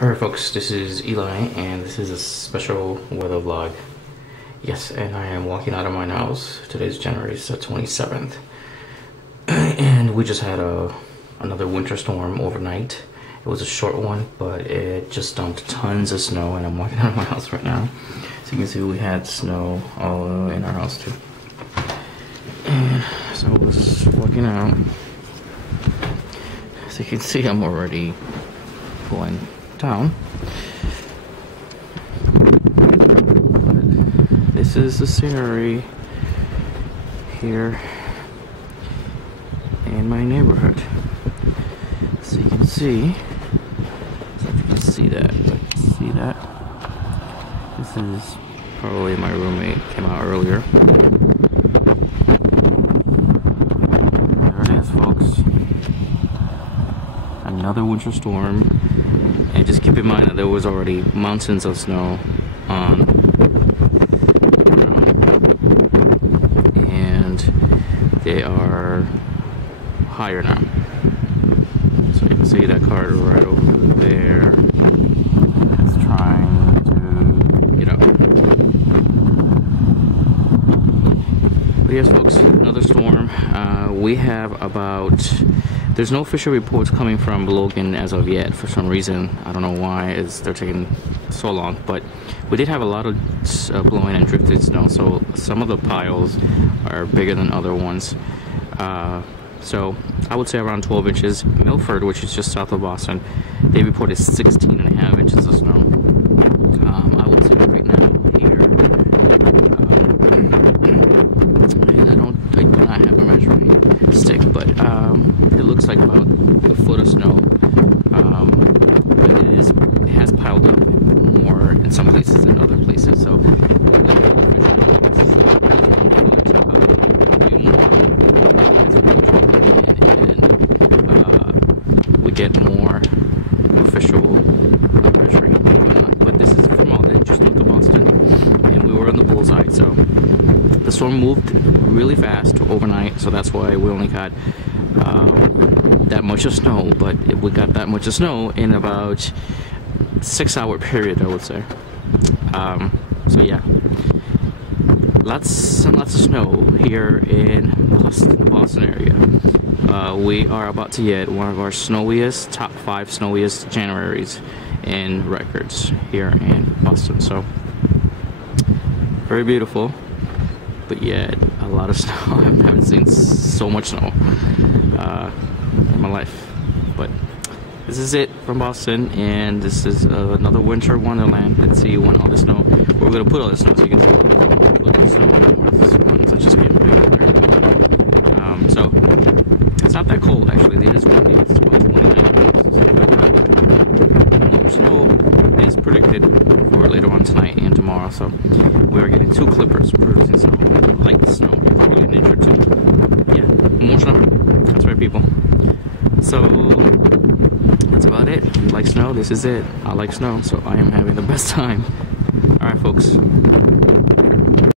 Alright folks, this is Eli and this is a special weather vlog. Yes, and I am walking out of my house. Today's January 27th. And we just had another winter storm overnight. It was a short one, but it just dumped tons of snow, and I'm walking out of my house right now. So you can see we had snow all in our house too. And so I was walking out. So you can see I'm already pulling down. But this is the scenery here in my neighborhood. So you can see, I don't know if you can see that, but see that? This is probably my roommate, came out earlier. There it is, folks. Another winter storm. And just keep in mind that there was already mountains of snow on the ground, and they are higher now. So you can see that car right over there. It's trying to get up. But yes, folks, another storm. We have about... There's no official reports coming from Logan as of yet. For some reason, I don't know why they're taking so long, but we did have a lot of blowing and drifted snow, so some of the piles are bigger than other ones. So I would say around 12 inches. Milford, which is just south of Boston, they reported 16.5 inches of snow. I would say right now here, and I do not have a measuring stick, but it looks like about a foot of snow, but it has piled up more in some places than other places. So we get more official measuring going on. But this is from Alden, just north of Boston, and we were on the bullseye. So the storm moved really fast overnight, so that's why we only got that much of snow, but we got that much of snow in about 6-hour period, I would say. So yeah, lots and lots of snow here in Boston, the Boston area. We are about to get one of our snowiest, top 5 snowiest Januaries in records here in Boston. So very beautiful, but yet a lot of snow. I haven't seen so much snow in my life. But this is it from Boston, and this is another winter wonderland. Let's see when all the snow, we're going to put all the snow, so you can see we're put the snow in the north ones. It's just getting bigger. So it's not that cold actually. It is windy. It's about 29 degrees. More snow is predicted for later on tonight and tomorrow, so we are getting 2 clippers producing some light snow, probably an inch or 2. Yeah, more snow. That's right, people. So that's about it. If you like snow, this is it. I like snow, so I am having the best time. Alright, folks.